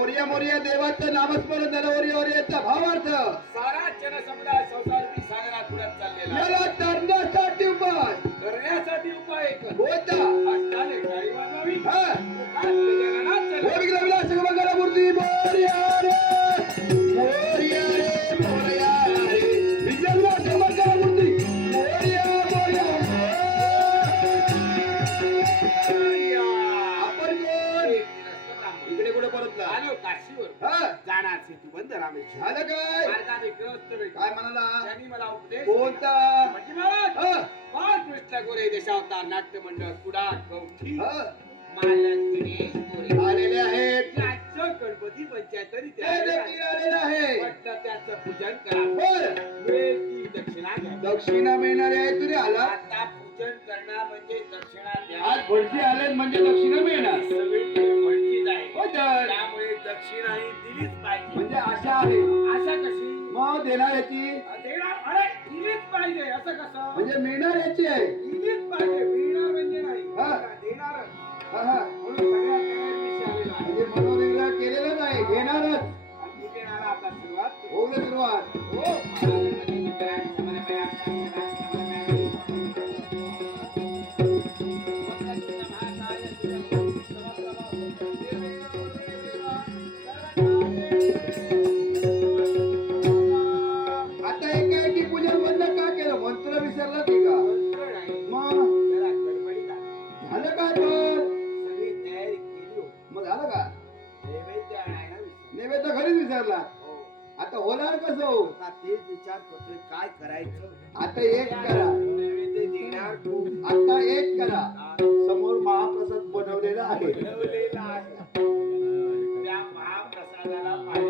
ओरिया मोरिया देवाचं नामस्मरण झालं ओरिया ओरियाचा भावार्थ. सारा जनसमुदाय सागरात बुडत चाललेला आहे. उपाय. करण्यासाठी उपाय एक. होता. झालं काय? मार्गाने ग्रस्त वेग. काय म्हणाला? त्यांनी मला उपदेश कोणता? म्हणजे महाराज हा बाळकृष्ण गोरे देशावतार नाट्य मंडळ कुडाळ कवठी हा. मालक दिनेश गोरे आलेले आहेत. गणपती पंचायतरी ते देखील आलेले आहे. म्हटलं त्याचं पूजन करा. बर ती दक्षिणा घ्या. दक्षिणा मिळणारे आहे. तुझे आला. आता पूजन करणार म्हणजे दक्षिणा द्या. आज भटजी आले म्हणजे दक्षिणा मिळणार. त्यामुळे दक्षिणा ही दिलीच पाहिजे. म्हणजे आशा आहे. अशा कशी? मग देणार याची? देणार अरे दिलीच पाहिजे असं कसं? म्हणजे मिळणार याची आहे. दिलीच जो तेच विचार करतोय काय करायचं? आता एक करा. नैवेद्य देणार आता एक करा. समोर महाप्रसाद बनवलेला आहे. बनवलेला आहे. त्या महाप्रसादाला पाहिजे.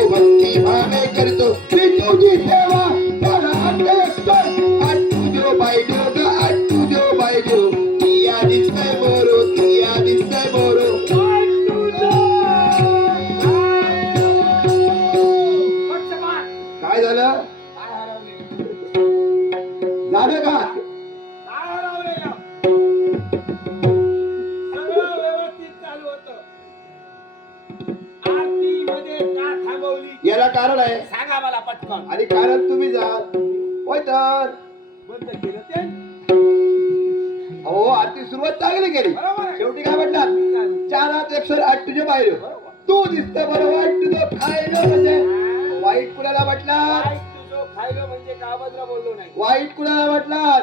याला कारण आहे. सांगा मला पटकन. आणि कारण तुम्ही जा होय तर. बंद केलं ते? अहो आरती सुरुवात चांगली केली. बरोबर आहे. शेवटी काय म्हणतात? चार हात एकशे आठ तुझे बाहेर बरोबर. तू दिसत बरं वाईट तुझं खायला म्हणजे. वाईट कुणाला काय तुझं खायलं म्हणजे काबद्र बोललो नाही? वाईट कुणाला म्हटलं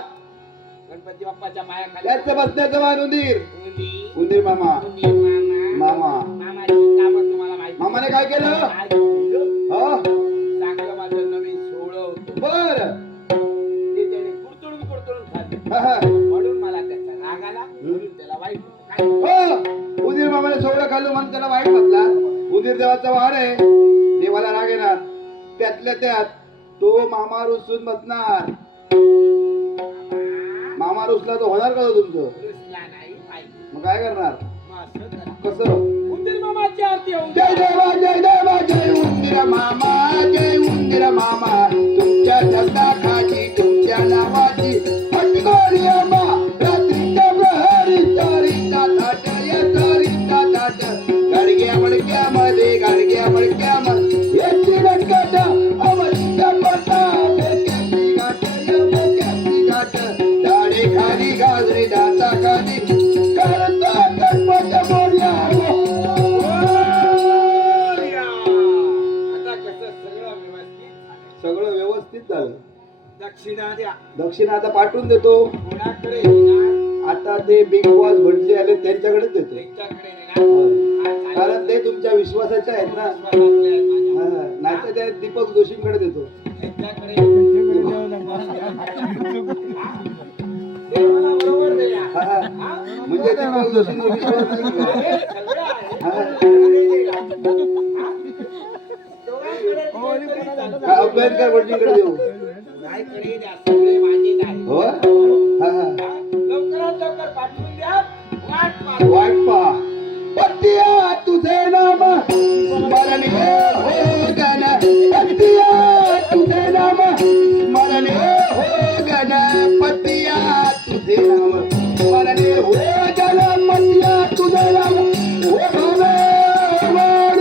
गणपती बाप्पाच्या माया त्याचं बसण्याचं मान उंदीर. उंदी उंदीर मामा. मामा. मामा. मामाची कामं तुम्हाला माहिती. मामाने काय केलं? त्याला वाईट हो उंदीर मामाने सोहळं खाल्लं म्हणून त्याला वाईट म्हटला. उंदीर देवाचा वार आहे. देवाला राग येणार. त्यातल्या त्यात तो मामा रुसून बसणार. मामा रुसला तर होणार का हो तुमचं? मग काय करणार. कसं? उंदीर मामाची आरती होऊ जय. देवा जय देवा जय उंदीर मामा जय उंदीर मामा. तुमच्या दक्षिणा द्या दक्षिण आता पाठवून देतो. कोणाकडे? देणार आता ते बिग बॉस भटले आले त्यांच्याकडेच देतो. त्यांच्याकडे देणार कारण ते तुमच्या विश्वासाचे आहेत ना. विश्वासातले आहेत माझ्या. नाही तर त्या दीपक जोशींकडे देतो. त्यांच्याकडे. ते मला बरोबर देणार. दीपक जोशींवर विश्वास नाही? हे सगळं आहे. हा. दोघांकडे. हा, देऊ. नाही कडे द्या, सगळे माझेच आहे. हो हा हा हा? लवकरात लवकर पाठवून द्या वाट पाहतो. वाट पहा